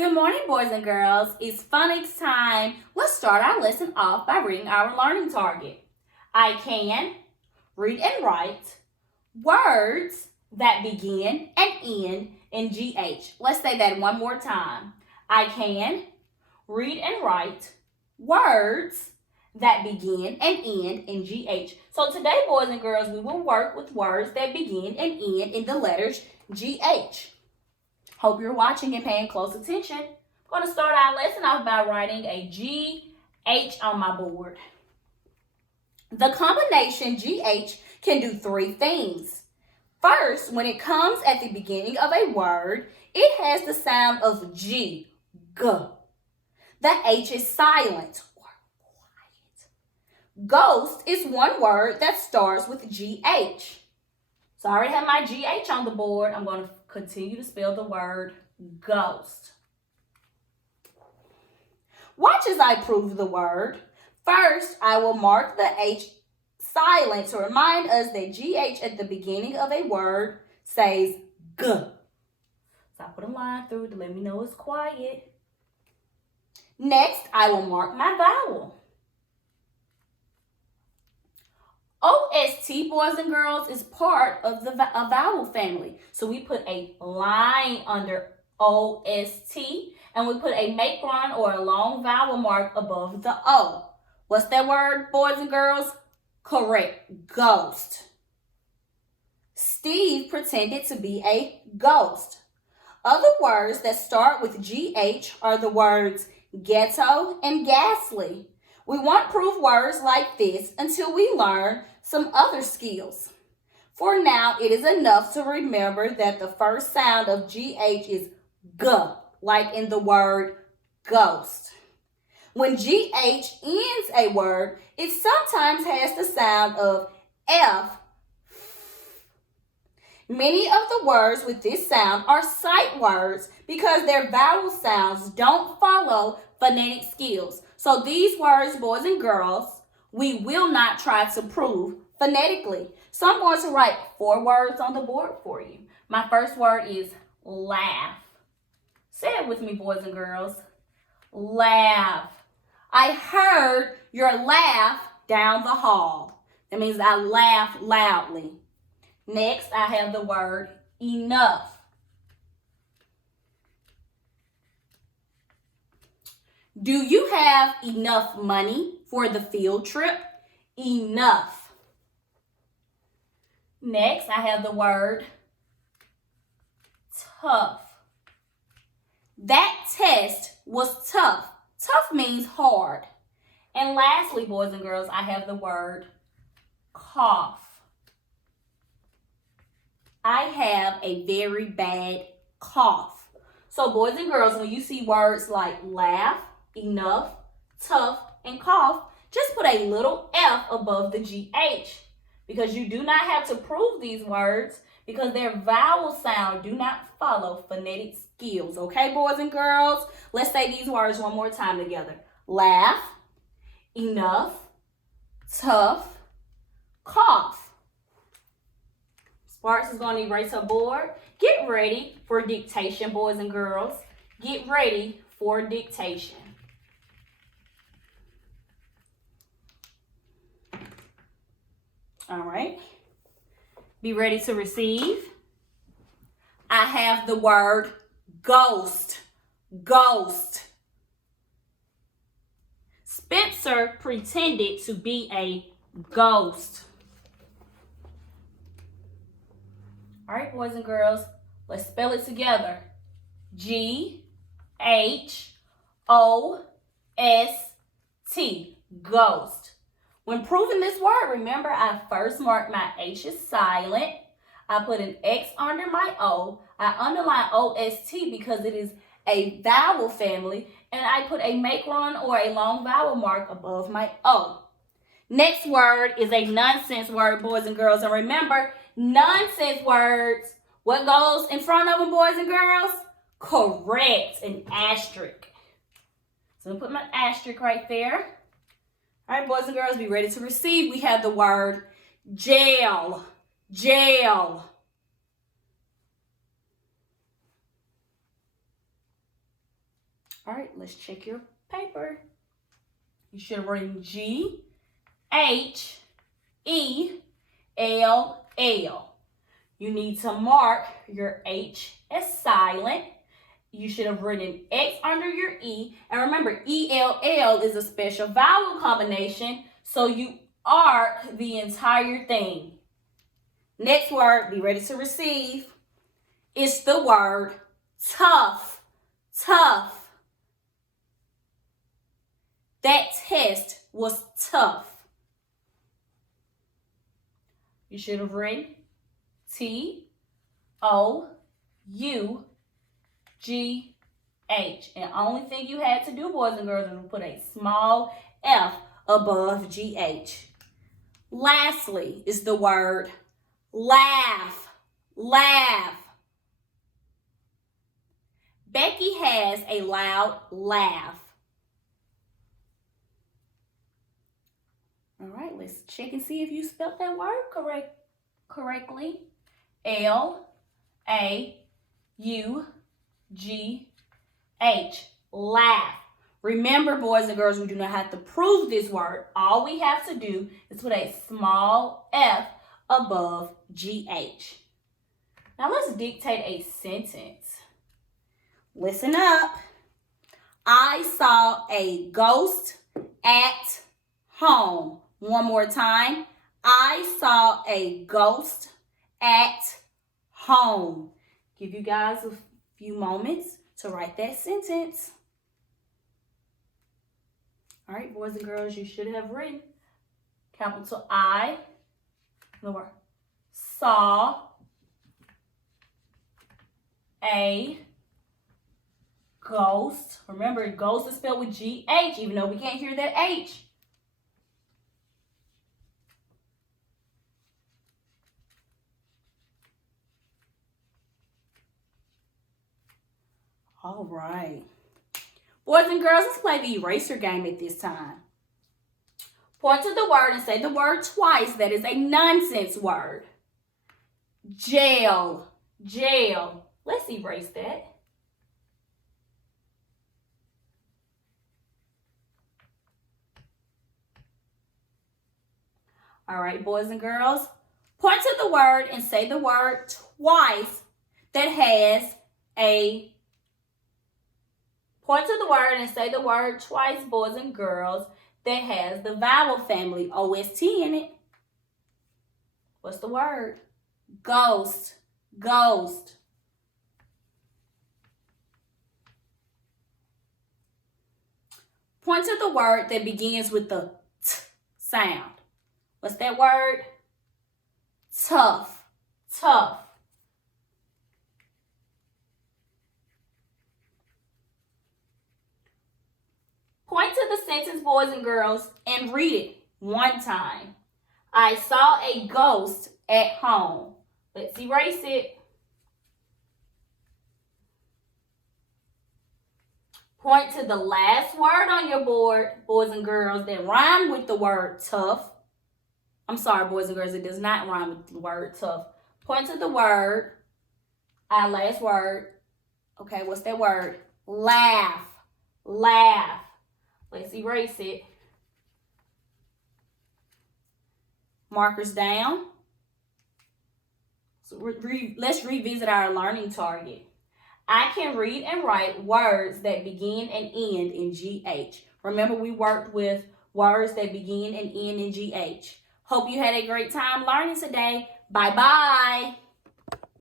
Good morning, boys and girls. It's phonics time. Let's start our lesson off by reading our learning target. I can read and write words that begin and end in GH. Let's say that one more time. I can read and write words that begin and end in GH. So today, boys and girls, we will work with words that begin and end in the letters GH. Hope you're watching and paying close attention. I'm going to start our lesson off by writing a GH on my board. The combination GH can do three things. First, when it comes at the beginning of a word, it has the sound of G. The H is silent or quiet. Ghost is one word that starts with GH. So I already have my GH on the board. I'm going to continue to spell the word ghost. Watch as I prove the word. First, I will mark the H silent to remind us that GH at the beginning of a word says G. So I put a line through to let me know it's quiet. Next, I will mark my vowel. OST, boys and girls, is part of the vowel family. So we put a line under OST and we put a make run or a long vowel mark above the O. What's that word, boys and girls? Correct, ghost. Steve pretended to be a ghost. Other words that start with GH are the words ghetto and ghastly. We won't prove words like this until we learn some other skills. For now, it is enough to remember that the first sound of GH is G, like in the word ghost. When GH ends a word, it sometimes has the sound of F. Many of the words with this sound are sight words because their vowel sounds don't follow phonetic skills. So these words, boys and girls, we will not try to prove phonetically. So I'm going to write 4 words on the board for you. My first word is laugh. Say it with me, boys and girls. Laugh. I heard your laugh down the hall. That means I laugh loudly. Next, I have the word enough. Do you have enough money for the field trip? Enough. Next, I have the word tough. That test was tough. Tough means hard. And lastly, boys and girls, I have the word cough. I have a very bad cough. So boys and girls, when you see words like laugh, enough, tough, and cough, just put a little F above the GH because you do not have to prove these words because their vowel sound do not follow phonetic skills. Okay, boys and girls? Let's say these words one more time together. Laugh, enough, tough, cough. Sparks is going to erase her board. Get ready for dictation, boys and girls. Get ready for dictation. All right. Be ready to receive. I have the word ghost. Ghost. Spencer pretended to be a ghost. All right, boys and girls, let's spell it together. G-H-O-S-T, ghost. When proving this word, remember I first marked my H is silent. I put an X under my O. I underline O-S-T because it is a vowel family. And I put a make run or a long vowel mark above my O. Next word is a nonsense word, boys and girls. And remember, nonsense words, what goes in front of them, boys and girls? Correct, an asterisk. So I'm going to put my asterisk right there. All right, boys and girls, be ready to receive. We have the word jail. Jail. All right, let's check your paper. You should have written G-H-E-L-L. You need to mark your H as silent. You should have written X under your E. And remember, E-L-L is a special vowel combination, so you arc the entire thing. Next word, be ready to receive. It's the word tough. Tough. That test was tough. You should have written T-O-U-G-H. And the only thing you had to do, boys and girls, is put a small F above G-H. Lastly is the word laugh. Laugh. Becky has a loud laugh. All right, let's check and see if you spelled that word correctly. L-A-U-G-H. Laugh. Remember, boys and girls, we do not have to prove this word. All we have to do is put a small F above G-H. Now let's dictate a sentence. Listen up. I saw a ghost at home. One more time. I saw a ghost at home. Give you guys a few moments to write that sentence. All right, boys and girls, you should have written capital I, the word saw a ghost. Remember, ghost is spelled with G-H, even though we can't hear that H. All right. Boys and girls, let's play the eraser game at this time. Point to the word and say the word twice. That is a nonsense word. Jail. Jail. Let's erase that. All right, boys and girls. Point to the word and say the word twice that has a... Point to the word and say the word twice, boys and girls, that has the vowel family, O-S-T, in it. What's the word? Ghost. Ghost. Point to the word that begins with the T sound. What's that word? Tough. Tough. Point to the sentence, boys and girls, and read it one time. I saw a ghost at home. Let's erase it. Point to the last word on your board, boys and girls, that rhyme with the word tough. I'm sorry, boys and girls, it does not rhyme with the word tough. Point to the word, our last word. Okay, what's that word? Laugh. Laugh. Let's erase it. Markers down. So let's revisit our learning target. I can read and write words that begin and end in GH. Remember, we worked with words that begin and end in GH. Hope you had a great time learning today. Bye-bye.